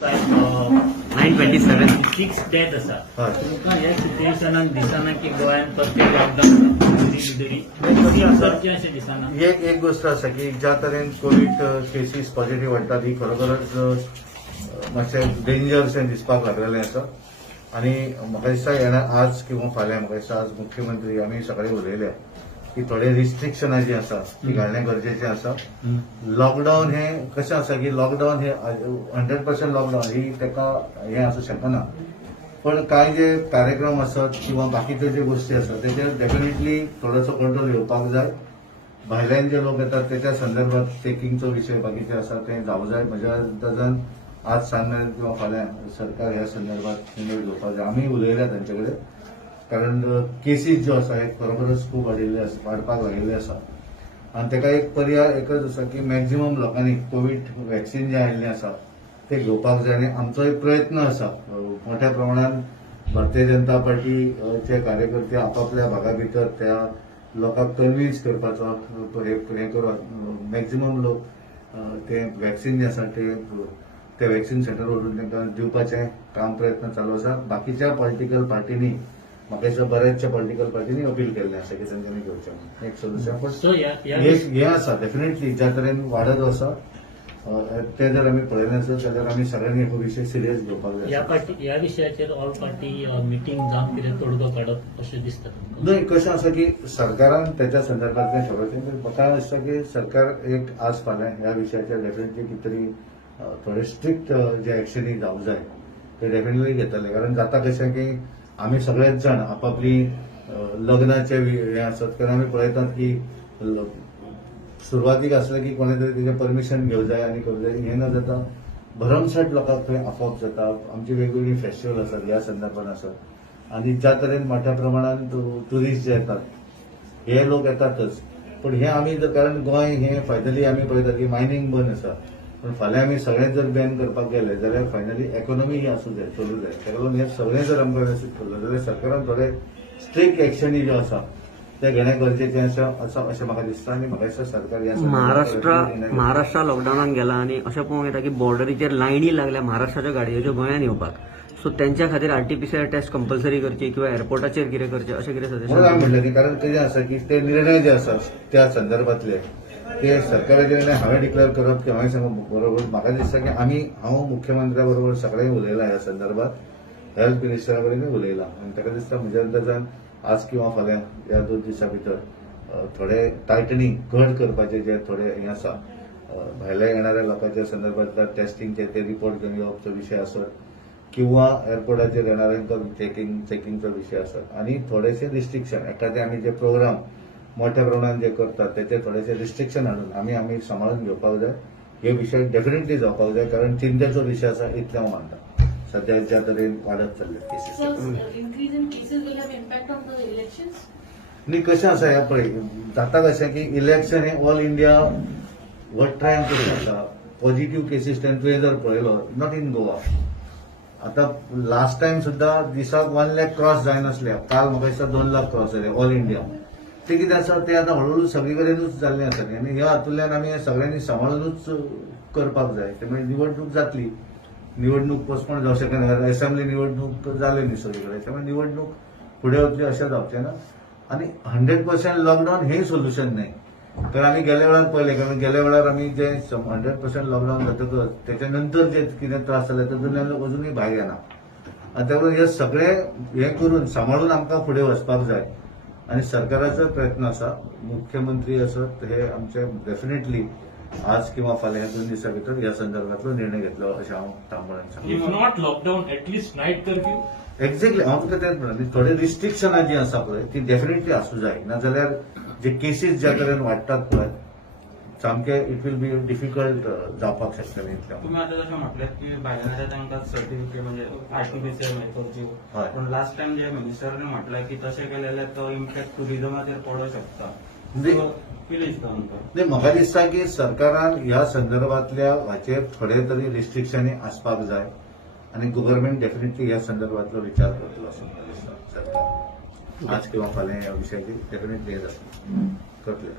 9/27 6 death आसा. हय. तुमकां ह्या सिच्युएशनान दिसना की गोंयांत प्रत्येक लॉकडावन कशी करचें अशें दिसना? एक गोष्ट असा की ज्या तरेन कोविड केसीस पॉझिटिव्ह वाडटात ही खरोखरच मातशें डेंजरशें दिसपाक लागलेलें आसा. आनी म्हाका दिसता येणा आज किंवा फाल्यां म्हाका दिसता आज मुख्यमंत्री आमी सकाळीं उलयल्या की थोडे रिस्ट्रिक्शनां जीं आसा ती घालणें गरजेचें आसा. लॉकडावन हें कशें आसा की लॉकडावन हें 100% लॉकडावन ही तेका हें आसूं शकना. पण कांय जे कार्यक्रम आसत किंवा बाकीच्यो ज्यो गोश्टी आसात तेचेर डेफिनेटली थोडोसो कंट्रोल येवपाक जाय. भायल्यान जे लोक येतात तेच्या संदर्भात चेकिंगचो विशय बाकीचे आसा ते जावं जाय. म्हज्या अंदाजान आज सांगल्यार किंवा फाल्यां सरकार ह्या संदर्भात निर्णय घेवपाक जाय. आमी उलयल्या तांचे कडेन कारण केसीस ज्यो आसा हे खरोखरच खूब वाडपाक लागिल्ले आसा. आनी तेका एक पर्याय एकच आसा की मॅक्झिमम लोकांनी कोविड वॅक्सिन जें आयिल्लें आसा ते घेवपाक जाय. आनी आमचो एक प्रयत्न आसा मोठ्या प्रमाणात भारतीय जनता पार्टीचे कार्यकर्ते आपापल्या भागा भितर त्या लोकांक कन्विन्स करपाचो हें करून मॅक्झिमम लोक ते वॅक्सिन जे आसा ते वॅक्सिन सेंटर व्हरून तांकां दिवपाचें काम प्रयत्न चालू आसा. बाकीच्या पॉलिटिकल पार्टींनी म्हाका दिसता बऱ्याचशा पॉलिटिकल पार्टींनी अपील केल्लें आसा की तांच्यांनी घेवचें एक सोल्युशन. पण हें आसा डेफिनेटली ज्या तरेन वाडत आसा ते जर आमी पळयलें आसत जाल्यार आमी सगळ्यांनी हो विशय सिरियस घेवपाक जाय. ह्या विशयाचेर ऑल पार्टी मिटींग जावन कितें तोडगो काडप अशें दिसता तुमकां? नाही कशें आसा की सरकारान त्याच्या संदर्भात तें ठरवचें. म्हाका दिसता की सरकार एक आज फाल्यां ह्या विशयाचेर डेफिनेटली कितें तरी थोडे स्ट्रिक्ट जे एक्शनी जावंक जाय ते डेफिनेटली घेतले. कारण जाता कशें की आमी सगळेच जाण आपापली लग्नाचे हें आसत कारण आमी पळयतात की सुरवातीक आसलें की कोणे तरी तेजें परमिशन घेवं जाय आनी करूं जाय. हें न जाता भरमसाट लोकांक थंय आपोवप जाता. आमची वेगवेगळी फेस्टिवल आसात ह्या संदर्भात आसत आनी ज्या तरेन मोठ्या प्रमाणात टुरिस्ट जे येतात हे लोक येतातच. पण हे आमी जर कारण गोंय हें फायनली आमी पळयतात की मायनिंग बंद आसा. पण फाल्यां आमी सगळें जर बॅन करपाक गेले जाल्यार फायनली इकॉनॉमी ही आसूं जाय चलूं जाय. ताका लागून हें सगळें जर आमकां व्यवस्थीत केलें जाल्यार सरकारान थोडे स्ट्रिक्ट एक्शनी ज्यो आसा ते घेणें गरजेचें आसा अशें म्हाका दिसता. आनी म्हाका दिसता सरकार ह्या महाराष्ट्र लॉकडावनात गेला आणि अशें पळोवंक येता की बॉर्डरीचेर लायनी लागल्या महाराष्ट्राच्या गाडयांच्यो गोंयांत येवपाक. सो त्यांच्या खातीर आरटीपीसीआर टेस्ट कंपल्सरी करची किंवा एअरपोर्टाचेर कितें करचें अशें कितें म्हणून हांवें म्हणलें की कारण कितें आसा की ते निर्णय जे आसात त्या संदर्भातले ते सरकाराचे निर्णय हांवें डिक्लेअर करप की हांवें सांगप बरोबर. म्हाका दिसता की हांव मुख्यमंत्र्या बरोबर सगळें उलयलां ह्या संदर्भात. हेल्थ मिनिस्टरा कडेनूय उलयलां आनी ताका दिसता म्हज्या अंदाजान आज किंवा फाल्यां ह्या 2 दिसां भितर थोडे टायटनिंग घट करपाचे जे थोडे हें आसा भायल्या येणाऱ्या लोकांच्या संदर्भातल्या टेस्टिंगचे ते रिपोर्ट घेवन येवपचो विशय आसत किंवा एअरपोर्टाचेर येणाऱ्यांक चेकिंगचो विशय आसत आनी थोडेशे रिस्ट्रिक्शन एखादे आमी जे प्रोग्राम मोठ्या प्रमाणात जे करतात तेचे थोडेशे रिस्ट्रिक्शन हाडून आमी सांबाळून घेवपाक जाय. हे विशय डेफिनेटली जावपाक जाय कारण चिंतेचो विशय आसा इतलें हांव मानता. सध्या ज्या तरेन वाडत चल्ले केसीस न्ही कशें आसा हें पळय जाता कशें की इलेक्शन हें ऑल इंडिया वट ट्रायन करून आसा. पॉझिटिव्ह केसीस तुवें जर पळयलो नॉट इन गोवा आतां लास्ट टायम सुद्दां दिसाक 1 लाख क्रॉस जायनासले. काल म्हाका दिसता 2 लाख क्रॉस जाले ऑल इंडिया. ते कितें आसा ते आतां हळू सगळे कडेनूच जाल्लें आसा न्ही आनी ह्या हातूंतल्यान आमी सगळ्यांनी सांबाळूनूच करपाक जाय. ते मागीर निवडणूक जातली. निवडणूक पोस्टपोन जावं शकना. असेंब्ली निवडणूक जाल्यो न्ही सगळे कडेन त्यामुळे निवडणूक फुडें वतली अशें जावचें ना. आनी 100% लॉकडावन हें सोल्युशन न्हय. तर आमी गेल्या वेळार पळयलें कारण गेल्या वेळार आमी जे 100% लॉकडावन जातकच तेच्या नंतर जे कितें त्रास जाले तातूंतल्यान लोक अजुनूय भायर येना. आनी त्या हे सगळें हें करून सांबाळून आमकां फुडें वचपाक जाय. आनी सरकाराचो प्रयत्न आसा. मुख्यमंत्री आसत हे आमचे डेफिनेटली आज किंवा फाल्यां ह्या 2 दिसां भितर ह्या संदर्भातलो निर्णय घेतलो अशें हांव ठामपणान सांगता. If not lockdown at least night curfew. Exactly हांव तुका तेंच म्हणटा थोडे रिस्ट्रिक्शनां जीं आसा पळय ती डेफिनेटली आसूं जाय. नाजाल्यार जे केसीस ज्या तरेन वाडटात पळय सामके इट वील बी डिफिकल्ट जावपाक शकतलें इतलें. तुम्ही आता जसं म्हटल्यात की भायल्या तांकां सर्टिफिकेट म्हणजे आरटीपीसीआर करची. पण लास्ट टाइम जे मिनिस्टरांनी म्हटलं की तशें केलेले तो इम्पॅक्ट टुरिझमाचेर पडूंक शकता. नाही म्हाका दिसता की सरकारान ह्या संदर्भातल्या हाचेर थोडे तरी रिस्ट्रिक्शनी आसपाक जाय आनी गव्हर्नमेंट डेफिनेटली ह्या संदर्भातलो विचार करतलो अशें म्हाका दिसता. सरकार आज किंवा फाल्यां ह्या विशयाचेर डेफिनेटली हे जातलें करतले.